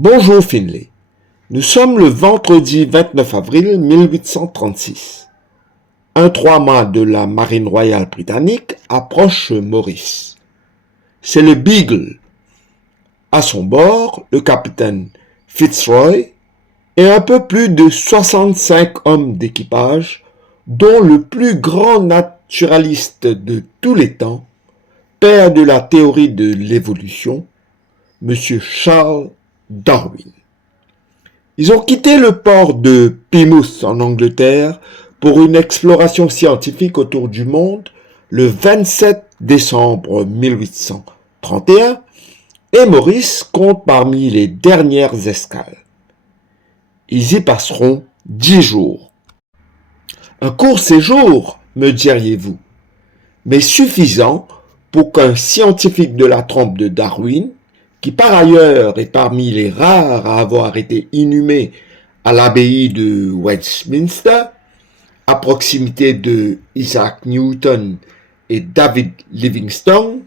Bonjour Finlay, nous sommes le vendredi 29 avril 1836. Un 3-mâts de la marine royale britannique approche Maurice. C'est le Beagle. À son bord, le capitaine Fitzroy et un peu plus de 65 hommes d'équipage, dont le plus grand naturaliste de tous les temps, père de la théorie de l'évolution, M. Charles Darwin. Ils ont quitté le port de Plymouth en Angleterre pour une exploration scientifique autour du monde le 27 décembre 1831 et Maurice compte parmi les dernières escales. Ils y passeront 10 jours. Un court séjour, me diriez-vous, mais suffisant pour qu'un scientifique de la trempe de Darwin, qui par ailleurs est parmi les rares à avoir été inhumé à l'abbaye de Westminster, à proximité de Isaac Newton et David Livingstone,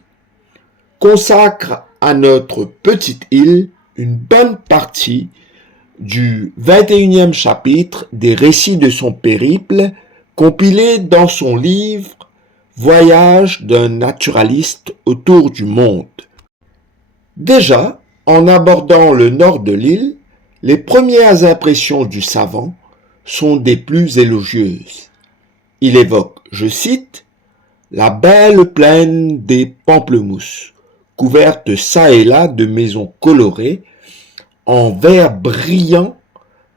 consacre à notre petite île une bonne partie du 21e chapitre des récits de son périple, compilé dans son livre « Voyage d'un naturaliste autour du monde ». Déjà, en abordant le nord de l'île, les premières impressions du savant sont des plus élogieuses. Il évoque, je cite, « la belle plaine des pamplemousses, couverte çà et là de maisons colorées, en vert brillant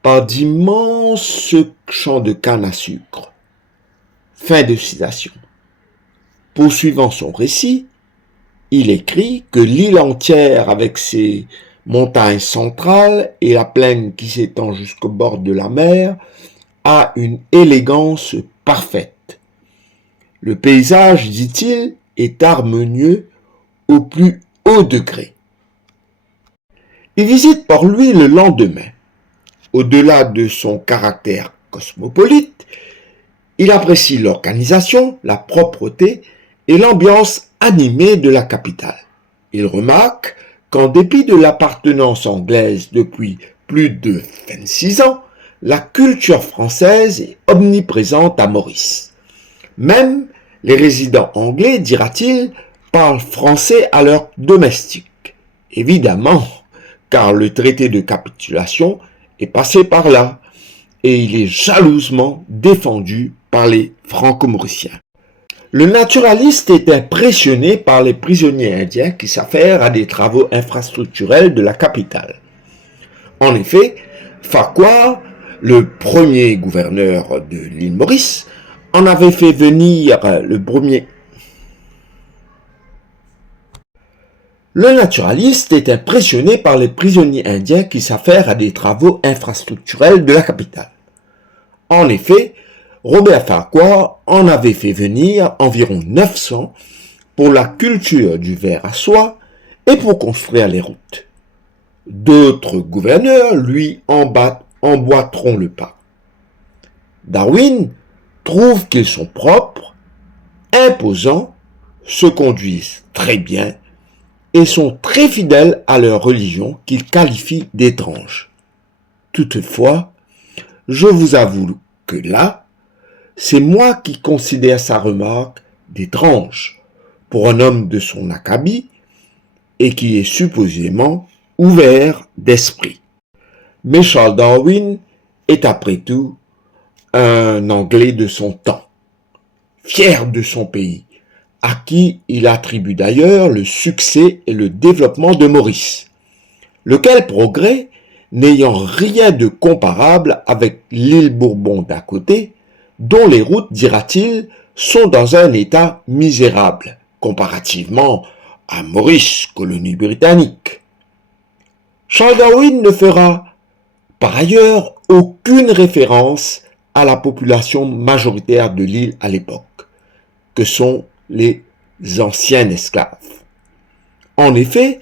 par d'immenses champs de canne à sucre. » Fin de citation. Poursuivant son récit, il écrit que l'île entière avec ses montagnes centrales et la plaine qui s'étend jusqu'au bord de la mer a une élégance parfaite. Le paysage, dit-il, est harmonieux au plus haut degré. Il visite Port-Louis le lendemain. Au-delà de son caractère cosmopolite, il apprécie l'organisation, la propreté et l'ambiance animée de la capitale. Il remarque qu'en dépit de l'appartenance anglaise depuis plus de 26 ans, la culture française est omniprésente à Maurice. Même les résidents anglais, dira-t-il, parlent français à leurs domestiques. Évidemment, car le traité de capitulation est passé par là, et il est jalousement défendu par les franco-mauriciens. Le naturaliste est impressionné par les prisonniers indiens qui s'affairent à des travaux infrastructurels de la capitale. En effet, Farquhar, le premier gouverneur de l'île Maurice, en avait fait venir le premier. Le naturaliste est impressionné par les prisonniers indiens qui s'affairent à des travaux infrastructurels de la capitale. En effet, Robert Farquhar en avait fait venir environ 900 pour la culture du ver à soie et pour construire les routes. D'autres gouverneurs, lui, emboîteront le pas. Darwin trouve qu'ils sont propres, imposants, se conduisent très bien et sont très fidèles à leur religion qu'il qualifie d'étrange. Toutefois, je vous avoue que là, c'est moi qui considère sa remarque d'étrange pour un homme de son acabit et qui est supposément ouvert d'esprit. Mais Charles Darwin est après tout un Anglais de son temps, fier de son pays, à qui il attribue d'ailleurs le succès et le développement de Maurice, lequel progrès, n'ayant rien de comparable avec l'île Bourbon d'à côté, dont les routes, dira-t-il, sont dans un état misérable, comparativement à Maurice, colonie britannique. Charles Darwin ne fera, par ailleurs, aucune référence à la population majoritaire de l'île à l'époque, que sont les anciens esclaves. En effet,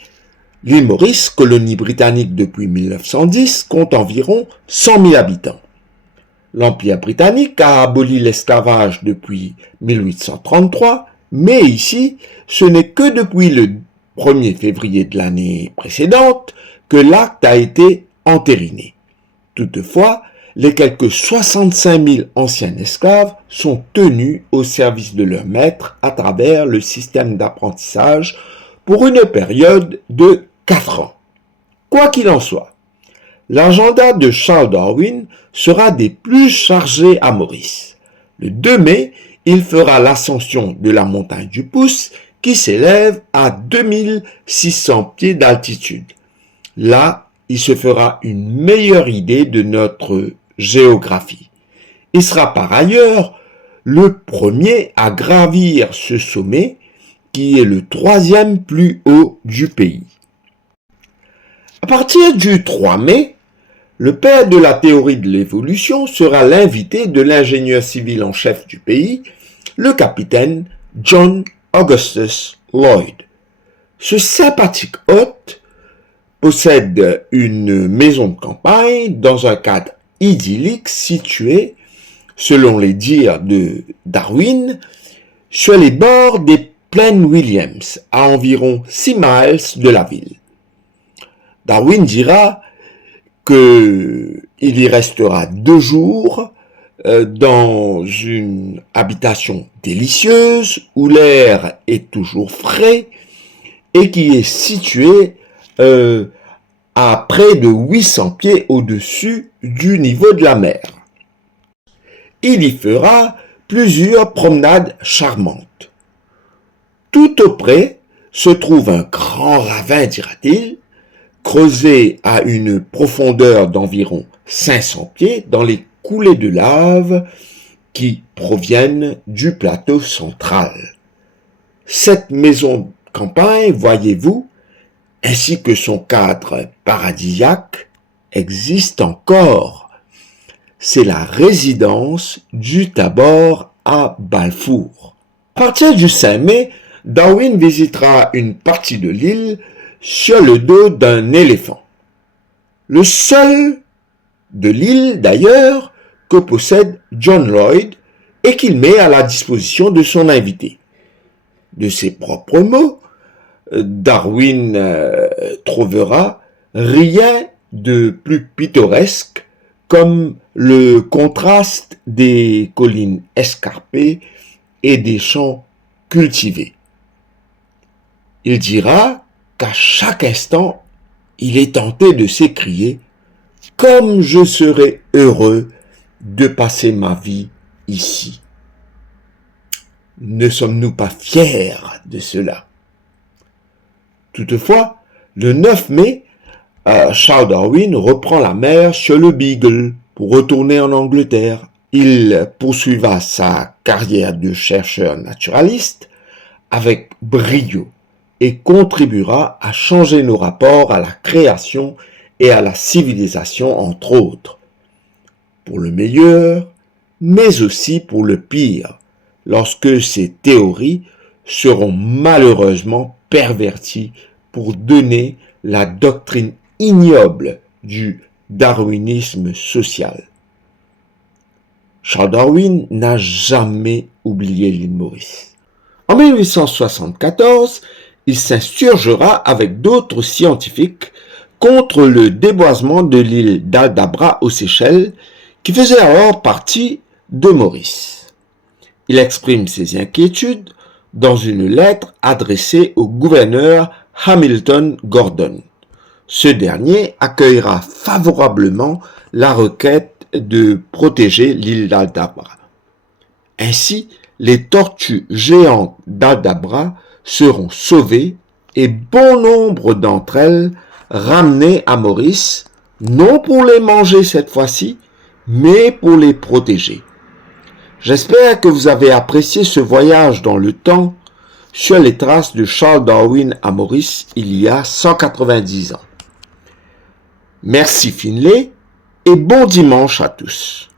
l'île Maurice, colonie britannique depuis 1910, compte environ 100 000 habitants. L'Empire britannique a aboli l'esclavage depuis 1833, mais ici, ce n'est que depuis le 1er février de l'année précédente que l'acte a été entériné. Toutefois, les quelques 65 000 anciens esclaves sont tenus au service de leur maître à travers le système d'apprentissage pour une période de 4 ans. Quoi qu'il en soit, l'agenda de Charles Darwin sera des plus chargés à Maurice. Le 2 mai, il fera l'ascension de la montagne du Pouce qui s'élève à 2600 pieds d'altitude. Là, il se fera une meilleure idée de notre géographie. Il sera par ailleurs le premier à gravir ce sommet qui est le 3e plus haut du pays. À partir du 3 mai, le père de la théorie de l'évolution sera l'invité de l'ingénieur civil en chef du pays, le capitaine John Augustus Lloyd. Ce sympathique hôte possède une maison de campagne dans un cadre idyllique situé, selon les dires de Darwin, sur les bords des plaines Williams, à environ 6 miles de la ville. Darwin dira qu'il y restera 2 jours dans une habitation délicieuse où l'air est toujours frais et qui est située à près de 800 pieds au-dessus du niveau de la mer. Il y fera plusieurs promenades charmantes. Tout auprès se trouve un grand ravin, dira-t-il, creusé à une profondeur d'environ 500 pieds dans les coulées de lave qui proviennent du plateau central. Cette maison de campagne, voyez-vous, ainsi que son cadre paradisiaque, existe encore. C'est la résidence du Tabor à Balfour. À partir du 5 mai, Darwin visitera une partie de l'île sur le dos d'un éléphant. Le seul de l'île, d'ailleurs, que possède John Lloyd et qu'il met à la disposition de son invité. De ses propres mots, Darwin trouvera rien de plus pittoresque comme le contraste des collines escarpées et des champs cultivés. Il dira qu'à chaque instant, il est tenté de s'écrier « Comme je serais heureux de passer ma vie ici ». Ne sommes-nous pas fiers de cela? Toutefois, le 9 mai, Charles Darwin reprend la mer sur le Beagle pour retourner en Angleterre. Il poursuivra sa carrière de chercheur naturaliste avec brio et contribuera à changer nos rapports à la création et à la civilisation, entre autres, pour le meilleur, mais aussi pour le pire, lorsque ces théories seront malheureusement perverties pour donner la doctrine ignoble du darwinisme social. Charles Darwin n'a jamais oublié l'île Maurice. En 1874, il s'insurgera avec d'autres scientifiques contre le déboisement de l'île d'Aldabra aux Seychelles, qui faisait alors partie de Maurice. Il exprime ses inquiétudes dans une lettre adressée au gouverneur Hamilton Gordon. Ce dernier accueillera favorablement la requête de protéger l'île d'Aldabra. Ainsi, les tortues géantes d'Aldabra seront sauvées et bon nombre d'entre elles ramenées à Maurice, non pour les manger cette fois-ci, mais pour les protéger. J'espère que vous avez apprécié ce voyage dans le temps sur les traces de Charles Darwin à Maurice il y a 190 ans. Merci Finlay et bon dimanche à tous.